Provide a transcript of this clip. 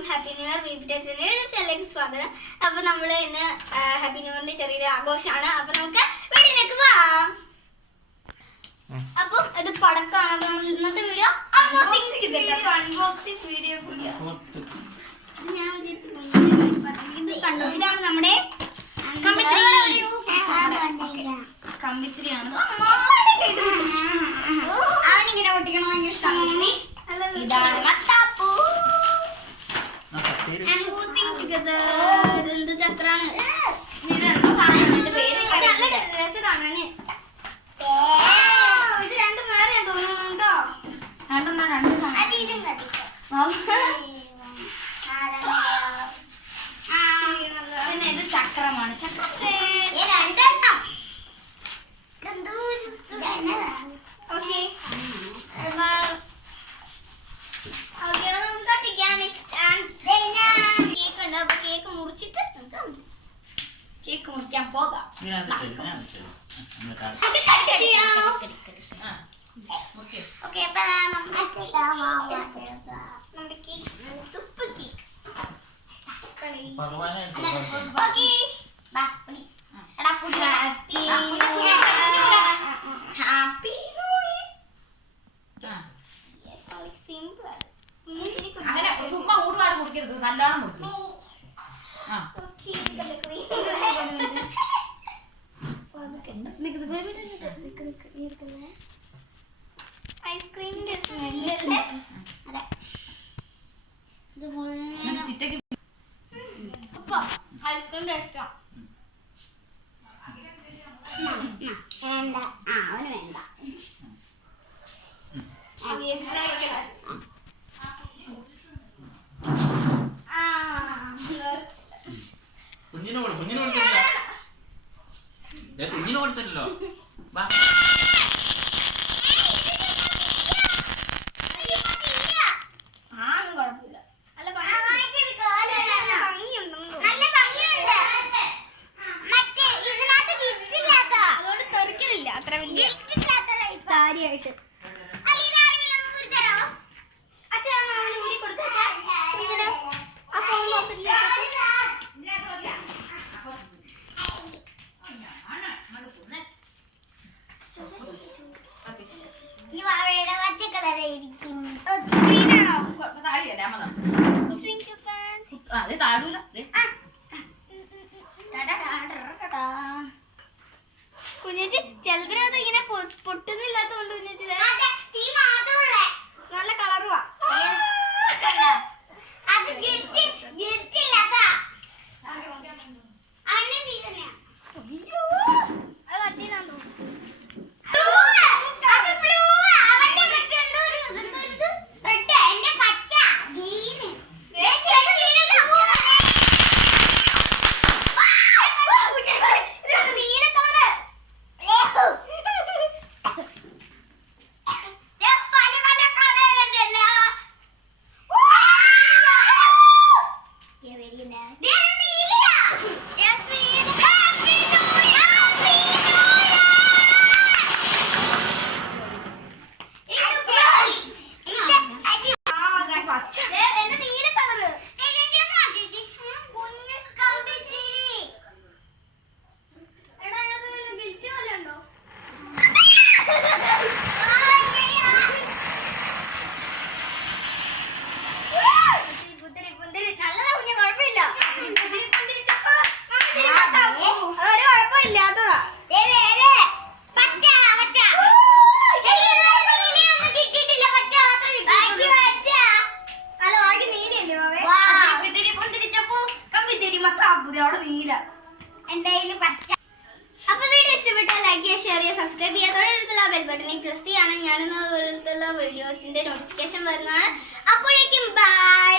എല്ലാവർക്കും happy new year വീട്ടിലേക്ക് സ്വാഗതം. അപ്പൊ നമ്മള് ഇന്ന് ഹാപ്പി ന്യൂ ഇയറിന്റെ ചെറിയൊരു ആഘോഷമാണ്. അപ്പൊ നമുക്ക് വീട്ടിലേക്ക് പോവാം. അപ്പൊ ഇത് പടക്കാണ്. അപ്പൊ നമ്മൾ ഇന്നത്തെ വീഡിയോ അൺബോക്സിംഗ് വീഡിയോ ഞാൻ ഇത് കണ്ടു. ഇതാണ് നമ്മുടെ കമ്പിത്തിരിയാണ്. അവനിങ്ങനെ ഒട്ടിക്കണം ഭയങ്കര ഇഷ്ടമാണ്. ഇതാണ് മത്താപ്പൂ. ഇതെന്ത് ചക്രാണ്? ഇതെന്താ പറയുന്നതിന്റെ പേര്? നല്ല രസമാണ്. ഇത് രണ്ടും വേറെ തോന്നുന്നുണ്ടോ? രണ്ടെണ്ണം രണ്ട് പിന്നെ ഇത് ചക്രമാണ്. ചക്രത്തെ കേക്ക് മുറിച്ചിട്ട് കേക്ക് മുറിക്കാൻ പോകാം. ഓക്കെ, അപ്പൊ നമ്മുടെ സൂപ്പർ കേക്ക് ഹാപ്പി ചുമ്മാ ഒരുപാട് മുറിക്കരുത്, നല്ലോണം മുറിക്കും. ഐസ്ക്രീമിന്റെ സ്മെല്ലല്ലേ? അപ്പൊ ഐസ്ക്രീം ടേസ്റ്റാ. വേണ്ട, അവന് വേണ്ട. കുഞ്ഞിന് കൊടുത്തില്ലല്ലോ. അത്ര വലിയ കാര്യമായിട്ട് കുഞ്ഞേച്ചി ചിലതിനകത്ത് ഇങ്ങനെ പൊട്ടുന്നില്ലാത്തോണ്ട് കുഞ്ഞേച്ചി നല്ല കളറുവാ. എന്റെ കയ്യിൽ പച്ച. അപ്പൊ വീഡിയോ ഇഷ്ടപ്പെട്ടാൽ ലൈക്ക് ചെയ്യുക, ഷെയർ ചെയ്യുക, സബ്സ്ക്രൈബ് ചെയ്യുക. തൊട്ടടുത്തുള്ള ബെൽ ബട്ടണിൽ പ്രസ് ചെയ്യണം. ഞാനെന്ന വീഡിയോസിന്റെ നോട്ടിഫിക്കേഷൻ വരുന്നതാണ്. അപ്പോഴേക്കും ബൈ.